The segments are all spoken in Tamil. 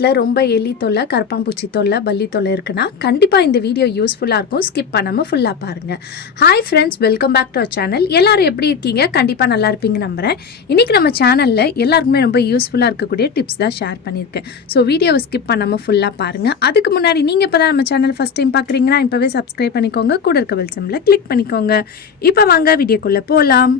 வீட்டில் ரொம்ப எலி தொல்லை, கரப்பாம்பூச்சி தொல்லை, பல்லி தொல்லை இருக்குன்னா கண்டிப்பாக இந்த வீடியோ யூஸ்ஃபுல்லாக இருக்கும். ஸ்கிப் பண்ணாமல் ஃபுல்லாக பாருங்கள். Hi friends, welcome back to our channel. எல்லோரும் எப்படி இருக்கீங்க? கண்டிப்பாக நல்லா இருப்பீங்க நம்புகிறேன். இன்றைக்கி நம்ம சேனலில் எல்லாருக்குமே ரொம்ப யூஸ்ஃபுல்லாக இருக்கக்கூடிய டிப்ஸ் தான் ஷேர் பண்ணியிருக்கேன். ஸோ வீடியோவை ஸ்கிப் பண்ணாமல் ஃபுல்லாக பாருங்கள். அதுக்கு முன்னாடி நீங்கள் இப்போ தான் நம்ம சேனல் ஃபஸ்ட் டைம் பார்க்குறீங்கன்னா இப்போவே சப்ஸ்கிரைப் பண்ணிக்கோங்க. கூட இருக்க பெல் சிம்பலை கிளிக் பண்ணிக்கோங்க. இப்போ வாங்க வீடியோக்குள்ளே போகலாம்.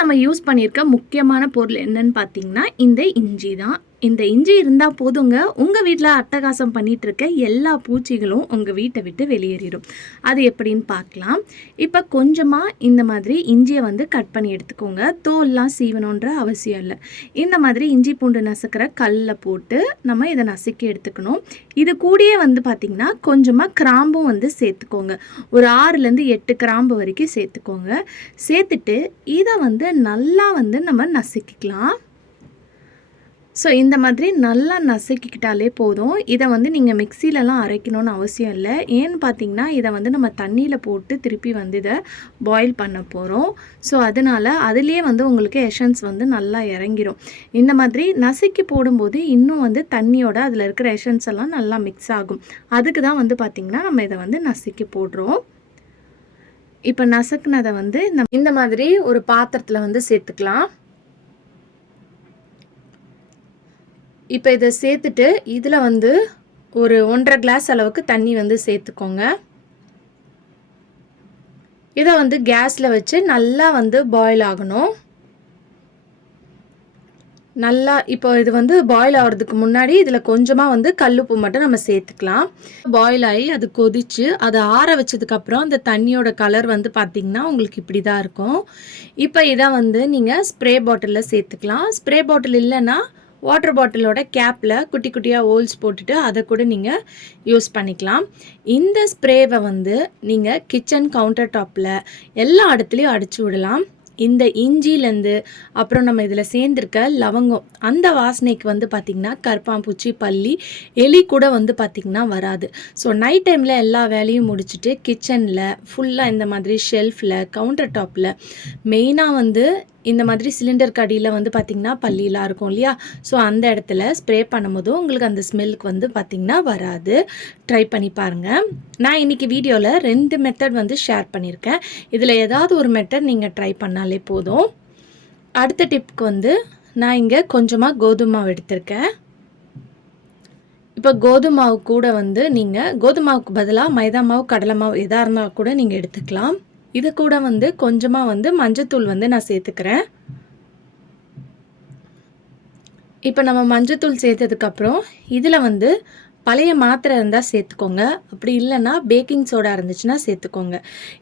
நம்ம யூஸ் பண்ணியிருக்க முக்கியமான பொருள் என்னன்னு பார்த்தீங்கன்னா இந்த இஞ்சி தான். இந்த இஞ்சி இருந்தால் போதுங்க, உங்கள் வீட்டில் அட்டகாசம் பண்ணிகிட்டு இருக்க எல்லா பூச்சிகளும் உங்கள் வீட்டை விட்டு வெளியேறிடும். அது எப்படின்னு பார்க்கலாம். இப்போ கொஞ்சமாக இந்த மாதிரி இஞ்சியை கட் பண்ணி எடுத்துக்கோங்க. தோல்லாம் சீவணுன்ற அவசியம் இல்லை. இந்த மாதிரி இஞ்சி பூண்டு நசுக்கிற கல்லில் போட்டு நம்ம இதை நசுக்கி எடுத்துக்கணும். இது கூடயே பார்த்திங்கன்னா கொஞ்சமாக கிராம்பும் சேர்த்துக்கோங்க. ஒரு 6லேருந்து 8 கிராம்பு வரைக்கும் சேர்த்துக்கோங்க. சேர்த்துட்டு இதை நல்லா நம்ம நசுக்கிக்கலாம். ஸோ இந்த மாதிரி நல்லா நசுக்கிக்கிட்டாலே போதும். இதை நீங்கள் மிக்சிலலாம் அரைக்கணும்னு அவசியம் இல்லை. ஏன்னு பார்த்தீங்கன்னா இதை நம்ம தண்ணியில் போட்டு திருப்பி இதை பாயில் பண்ண போகிறோம். ஸோ அதனால் அதுலேயே உங்களுக்கு எசன்ஸ் நல்லா இறங்கிரும். இந்த மாதிரி நசுக்கி போடும்போது இன்னும் தண்ணியோட அதில் இருக்கிற எசன்ஸ் எல்லாம் நல்லா மிக்ஸ் ஆகும். அதுக்கு தான் பார்த்திங்கன்னா நம்ம இதை நசுக்கி போடுறோம். இப்போ நசுக்குனதை இந்த மாதிரி ஒரு பாத்திரத்தில் சேர்த்துக்கலாம். இப்போ இதை சேர்த்துட்டு இதில் ஒரு 1.5 கிளாஸ் அளவுக்கு தண்ணி சேர்த்துக்கோங்க. இதை கேஸில் வச்சு நல்லா பாயில் ஆகணும். நல்லா இப்போ இது பாயில் ஆகிறதுக்கு முன்னாடி இதில் கொஞ்சமாக கல்லுப்பு மட்டும் நம்ம சேர்த்துக்கலாம். பாயில் ஆகி அது கொதித்து அதை ஆற வச்சதுக்கப்புறம் அந்த தண்ணியோட கலர் பார்த்திங்கன்னா உங்களுக்கு இப்படி தான் இருக்கும். இப்போ இதை நீங்கள் ஸ்ப்ரே பாட்டிலில் சேர்த்துக்கலாம். ஸ்ப்ரே பாட்டில் இல்லைன்னா வாட்டர் பாட்டிலோட கேப்பில் குட்டி குட்டியாக ஹோல்ஸ் போட்டுட்டு அதை கூட நீங்கள் யூஸ் பண்ணிக்கலாம். இந்த ஸ்ப்ரேவை நீங்கள் கிச்சன் கவுண்டர் டாப்பில் எல்லா இடத்துலையும் அடிச்சு விடலாம். இந்த இஞ்சிலேருந்து அப்புறம் நம்ம இதில் சேர்ந்துருக்க லவங்கம் அந்த வாசனைக்கு பார்த்திங்கன்னா கரப்பாம்பூச்சி, பல்லி, எலி கூட பார்த்திங்கன்னா வராது. ஸோ நைட் டைமில் எல்லா வேலையும் முடிச்சுட்டு கிச்சனில் ஃபுல்லாக இந்த மாதிரி ஷெல்ஃபில், கவுண்டர் டாப்பில், மெயினாக இந்த மாதிரி சிலிண்டருக்கு அடியில் பார்த்திங்கன்னா பல்லிலாம் இருக்கும் இல்லையா? ஸோ அந்த இடத்துல ஸ்ப்ரே பண்ணும்போதும் உங்களுக்கு அந்த ஸ்மெல்லுக்கு பார்த்திங்கன்னா வராது. ட்ரை பண்ணி பாருங்கள். நான் இன்றைக்கி வீடியோவில் 2 மெத்தட் ஷேர் பண்ணியிருக்கேன். இதில் ஏதாவது ஒரு மெத்தட் நீங்கள் ட்ரை பண்ணாலே போதும். அடுத்த டிப்புக்கு நான் இங்கே கொஞ்சமாக கோதுமை மாவு எடுத்திருக்கேன். இப்போ கோதுமை மாவு கூட நீங்கள் கோதுமை மாவுக்கு பதிலாக மைதா மாவு, கடலை மாவு எதாக இருந்தால் கூட நீங்கள் எடுத்துக்கலாம். இது கூட கொஞ்சமாக மஞ்சத்தூள் நான் சேர்த்துக்கிறேன். இப்போ நம்ம மஞ்சத்தூள் சேர்த்ததுக்கப்புறம் இதில் பழைய மாத்திரை இருந்தால் சேர்த்துக்கோங்க. அப்படி இல்லைன்னா பேக்கிங் சோடா இருந்துச்சுன்னா சேர்த்துக்கோங்க.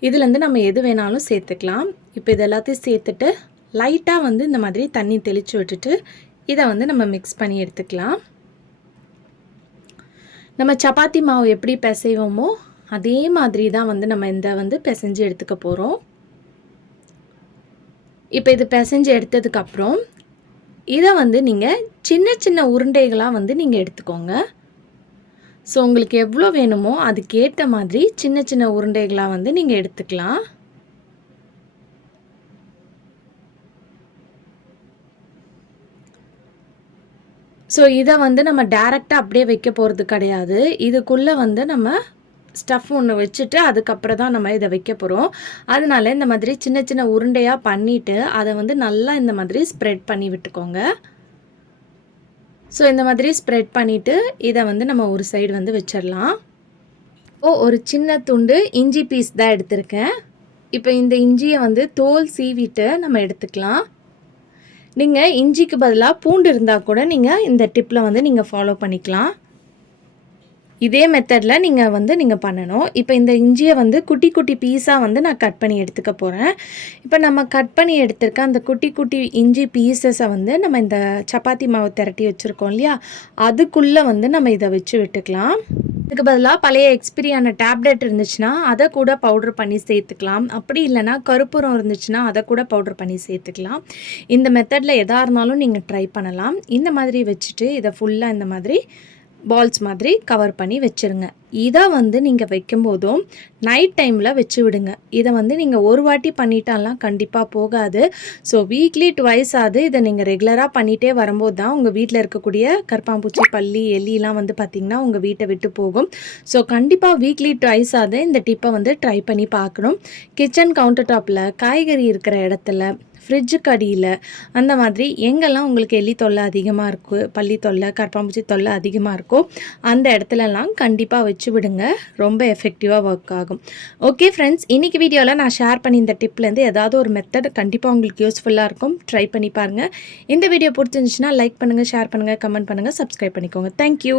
இதுலேருந்து நம்ம எது வேணாலும் சேர்த்துக்கலாம். இப்போ இது எல்லாத்தையும் சேர்த்துட்டு லைட்டாக இந்த மாதிரி தண்ணி தெளித்து விட்டுட்டு இதை நம்ம மிக்ஸ் பண்ணி எடுத்துக்கலாம். நம்ம சப்பாத்தி மாவு எப்படி பிசைவோமோ அதே மாதிரி தான் நம்ம இந்த பிசைஞ்சு எடுத்துக்க போகிறோம். இப்போ இது பிசைஞ்சு எடுத்ததுக்கப்புறம் இதை நீங்கள் சின்ன சின்ன உருண்டைகளாக நீங்கள் எடுத்துக்கோங்க. ஸோ உங்களுக்கு எவ்வளோ வேணுமோ அதுக்கேற்ற மாதிரி சின்ன சின்ன உருண்டைகளாக நீங்கள் எடுத்துக்கலாம். ஸோ இதை நம்ம டைரெக்டாக அப்படியே வைக்க போகிறது கிடையாது. இதுக்குள்ளே நம்ம ஸ்டஃப் ஒன்று வச்சுட்டு அதுக்கப்புறம் தான் நம்ம இதை வைக்க போகிறோம். அதனால இந்த மாதிரி சின்ன சின்ன உருண்டையாக பண்ணிவிட்டு அதை நல்லா இந்த மாதிரி ஸ்ப்ரெட் பண்ணி விட்டுக்கோங்க. ஸோ இந்த மாதிரி ஸ்ப்ரெட் பண்ணிவிட்டு இதை நம்ம ஒரு சைடு வச்சிடலாம். ஒரு சின்ன துண்டு இஞ்சி பீஸ் தான் எடுத்திருக்கேன். இப்போ இந்த இஞ்சியை தோல் சீவிட்டு நம்ம எடுத்துக்கலாம். நீங்கள் இஞ்சிக்கு பதிலாக பூண்டு இருந்தால் கூட நீங்கள் இந்த டிப்பில் நீங்கள் ஃபாலோ பண்ணிக்கலாம். இதே மெத்தடில் நீங்கள் பண்ணணும். இப்போ இந்த இஞ்சியை குட்டி குட்டி பீஸாக நான் கட் பண்ணி எடுத்துக்க போகிறேன். இப்போ நம்ம கட் பண்ணி எடுத்துருக்க அந்த குட்டி குட்டி இஞ்சி பீசஸை நம்ம இந்த சப்பாத்தி மாவு திரட்டி வச்சுருக்கோம் இல்லையா? அதுக்குள்ளே நம்ம இதை வச்சு விட்டுக்கலாம். இதுக்கு பதிலாக பழைய எக்ஸ்பிரியான டேப்லெட் இருந்துச்சுன்னா அதை கூட பவுடர் பண்ணி சேர்த்துக்கலாம். அப்படி இல்லைனா கருப்பூரம் இருந்துச்சுன்னா அதை கூட பவுடர் பண்ணி சேர்த்துக்கலாம். இந்த மெத்தடில் எதாக இருந்தாலும் நீங்கள் ட்ரை பண்ணலாம். இந்த மாதிரி வச்சுட்டு இதை ஃபுல்லாக இந்த மாதிரி பால்ஸ் மாதிரி கவர் பண்ணி வச்சுருங்க. இதை வந்து நீங்கள் வைக்கும்போதும் நைட் டைமில் வச்சு விடுங்க. இதை வந்து நீங்கள் ஒரு வாட்டி பண்ணிட்டாலாம் கண்டிப்பாக போகாது. ஸோ வீக்லி ட்வைஸ் ஆகுது இதை நீங்கள் ரெகுலராக பண்ணிகிட்டே வரும்போது தான் உங்கள் வீட்டில் இருக்கக்கூடிய கரப்பான்பூச்சி, பல்லி, எலிலாம் வந்து பார்த்திங்கன்னா உங்கள் வீட்டை விட்டு போகும். ஸோ கண்டிப்பாக வீக்லி ட்வைஸ் ஆகுது இந்த டிப்பை வந்து ட்ரை பண்ணி பார்க்கணும். கிச்சன் கவுண்டர் டாப்பில், காய்கறி இருக்கிற இடத்துல, ஃப்ரிட்ஜுக்கு அடியில், அந்த மாதிரி எங்கெல்லாம் உங்களுக்கு எலி தொல்லை அதிகமாக இருக்கும், பல்லி தொல்லை, கரப்பான்பூச்சி தொல்லை அதிகமாக இருக்கோ அந்த இடத்துலலாம் கண்டிப்பாக வச்சு விடுங்க. ரொம்ப எஃபெக்டிவாக ஒர்க் ஆகும். ஓகே ஃப்ரெண்ட்ஸ், இன்றைக்கி வீடியோவில் நான் ஷேர் பண்ணி இந்த டிப்லேருந்து ஏதாவது ஒரு மெத்தட் கண்டிப்பாக உங்களுக்கு யூஸ்ஃபுல்லாக இருக்கும். ட்ரை பண்ணி பாருங்கள். இந்த வீடியோ பிடிச்சிருந்துச்சுன்னா லைக் பண்ணுங்கள், ஷேர் பண்ணுங்கள், கமெண்ட் பண்ணுங்கள், சப்ஸ்கிரைப் பண்ணிக்கோங்க. தேங்க்யூ.